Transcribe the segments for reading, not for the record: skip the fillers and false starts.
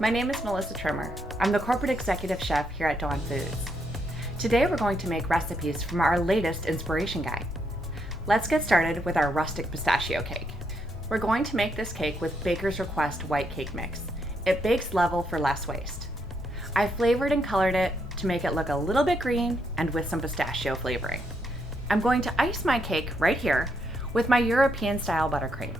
My name is Melissa Trimmer. I'm the corporate executive chef here at Dawn Foods. Today we're going to make recipes from our latest inspiration guide. Let's get started with our rustic pistachio cake. We're going to make this cake with Baker's Request white cake mix. It bakes level for less waste. I flavored and colored it to make it look a little bit green and with some pistachio flavoring. I'm going to ice my cake right here with my European style buttercream.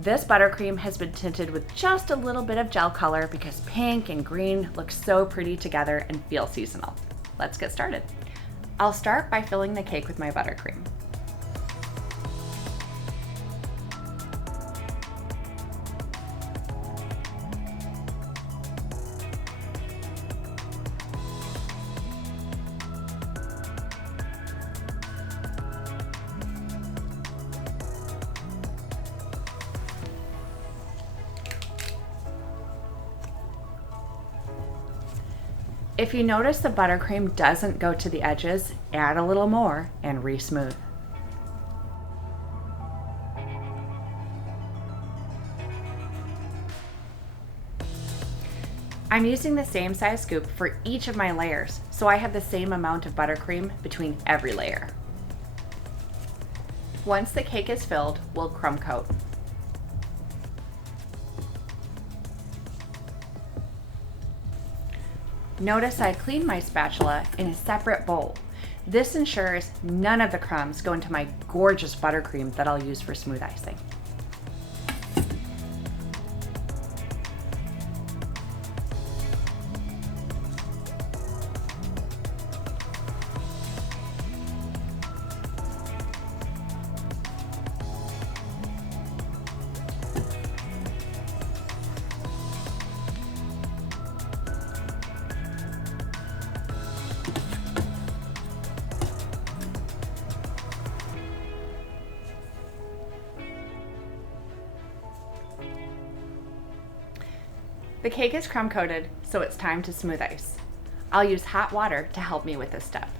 This buttercream has been tinted with just a little bit of gel color because pink and green look so pretty together and feel seasonal. Let's get started. I'll start by filling the cake with my buttercream. If you notice the buttercream doesn't go to the edges, add a little more and re-smooth. I'm using the same size scoop for each of my layers, so I have the same amount of buttercream between every layer. Once the cake is filled, we'll crumb coat. Notice I cleaned my spatula in a separate bowl. This ensures none of the crumbs go into my gorgeous buttercream that I'll use for smooth icing. The cake is crumb coated, so it's time to smooth ice. I'll use hot water to help me with this step.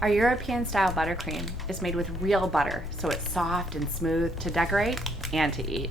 Our European style buttercream is made with real butter, so it's soft and smooth to decorate and to eat.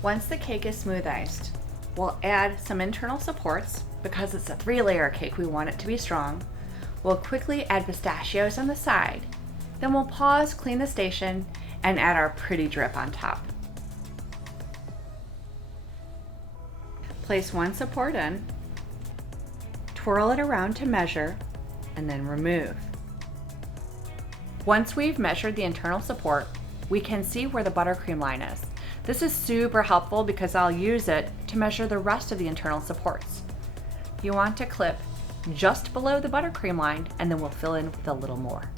Once the cake is smooth iced, we'll add some internal supports. Because it's a 3-layer cake, we want it to be strong. We'll quickly add pistachios on the side. Then we'll pause, clean the station, and add our pretty drip on top. Place one support in, twirl it around to measure, and then remove. Once we've measured the internal support, we can see where the buttercream line is. This is super helpful because I'll use it to measure the rest of the internal supports. You want to clip just below the buttercream line, and then we'll fill in with a little more.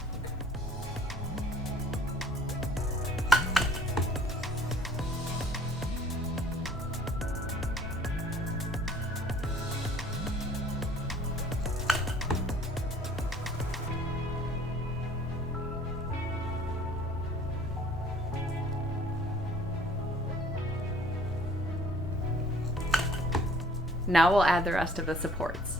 Now we'll add the rest of the supports.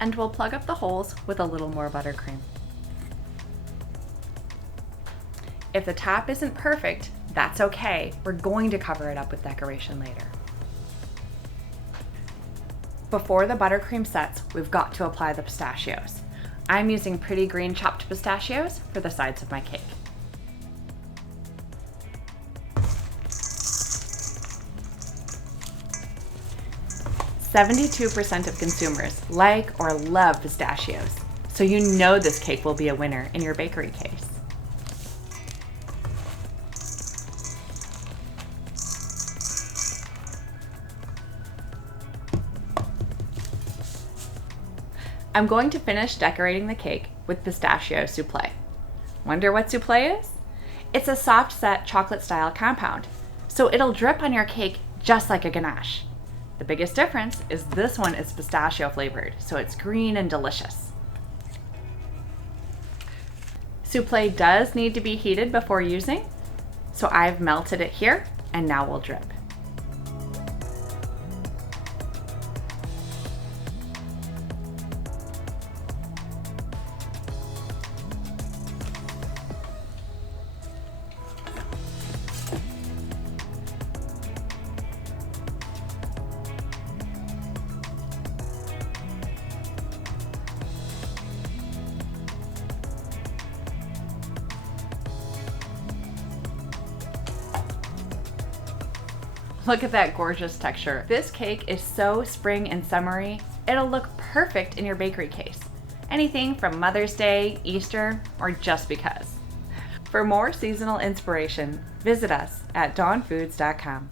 And we'll plug up the holes with a little more buttercream. If the top isn't perfect, that's okay. We're going to cover it up with decoration later. Before the buttercream sets, we've got to apply the pistachios. I'm using pretty green chopped pistachios for the sides of my cake. "72% of consumers like or love pistachios, so you know this cake will be a winner in your bakery case." I'm going to finish decorating the cake with pistachio souffle. Wonder what souffle is? It's a soft set chocolate style compound, so it'll drip on your cake just like a ganache. The biggest difference is this one is pistachio flavored, so it's green and delicious. Souffle does need to be heated before using, so I've melted it here and now we'll drip. Look at that gorgeous texture. This cake is so spring and summery, it'll look perfect in your bakery case. Anything from Mother's Day, Easter, or just because. For more seasonal inspiration, visit us at dawnfoods.com.